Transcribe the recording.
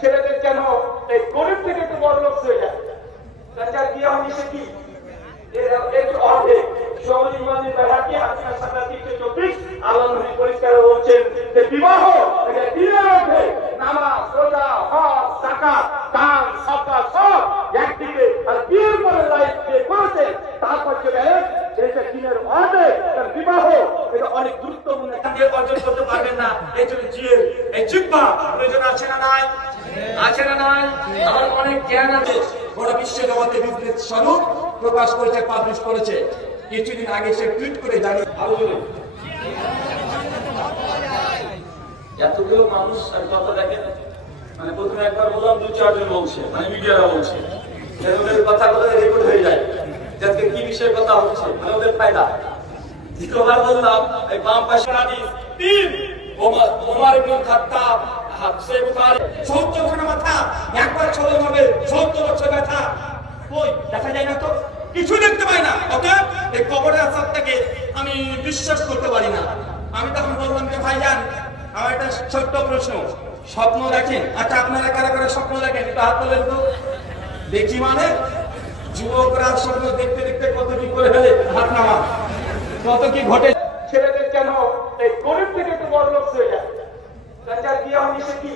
ছেলেদের কেন এই গরিব থেকে একটু বড় লোক হয়ে যায়? তার বিয়ে হয়নি সে কি একটু অর্ধেক সমাজ ইমানের ব্যাপারটি আপনার সাথে 334 আল্লাহ নবী পরিষ্কার বলছেন যে বিবাহ এটা দিনের মধ্যে নামাজ রোজা হজ যাকাত দান সাদকা সব একদিকে, আর বিয়ের পরে লাইফ যে করেছে তারপর যে এটা দিনের অর্ধেক। তার বিবাহ এটা অনেক গুরুত্বপূর্ণ, অর্জন করতে পারবেন না। এই জন্য জিয়ের এই জিহ্বা প্রয়োজন আছে না নাই? আছে না নাই? আমার অনেক জ্ঞান আছে। গোটা বিশ্ব জগতে বিজনেস স্বরূপ প্রকাশ করেছে, পাবলিশ করেছে। কিছুদিন আগে সে টুইট করে জানিয়ে আরো এতগুলো মানুষ আর কথা দেখেন, মানে প্রথমে একবার বললাম 2-4 জন বলছে, মানে মিডিয়ারা বলছে, ওদের কথা রেকর্ড হয়ে যায় আজকে কি বিষয়ে কথা হচ্ছে, মানে ওদের ফায়দা। দ্বিতীয়বার বললাম এই বাম পাশের হাদিস 3 ওমর ইবনে খাত্তাব হাদিসে বুখারী 70 খানা মাথা একবার ছবল হবে 70 বছর ব্যথা, কই দেখা যায় না তো, কিছু দেখতে পাই না। ওকে এই কবরের আসাদটাকে আমি বিশ্বাস করতে পারি না। আমি তখন বললাম যে ভাইজান আমার একটা ছোট্ট প্রশ্ন, স্বপ্ন দেখেন? আচ্ছা আপনারা কারা কারা স্বপ্ন দেখেন একটু হাত তোলেন তো দেখি। মানে যুবকরা স্বপ্ন দেখতে দেখতে কত কি করে ফেলে, হাত নামা, কত কি ঘটে। ছেলেদের কেন এই গরিব থেকে একটু বড় লোক হয়ে যায়? তার বিয়ে হয়নি সে কি